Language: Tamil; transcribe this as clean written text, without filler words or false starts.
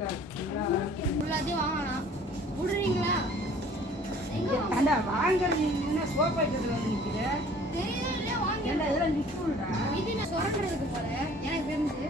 இருக்காது. எல்லாத்தையும் வாங்கலாம். விடுறீங்களா? ஏண்டா வாங்குறது நீங்க சோஃபா கிட்ட வந்து நிக்கிற? தெரியல வாங்க. ஏண்டா இதெல்லாம் நிக்குடா. இது நான் சொல்றதுக்கு போல எனக்கு தெரிஞ்சு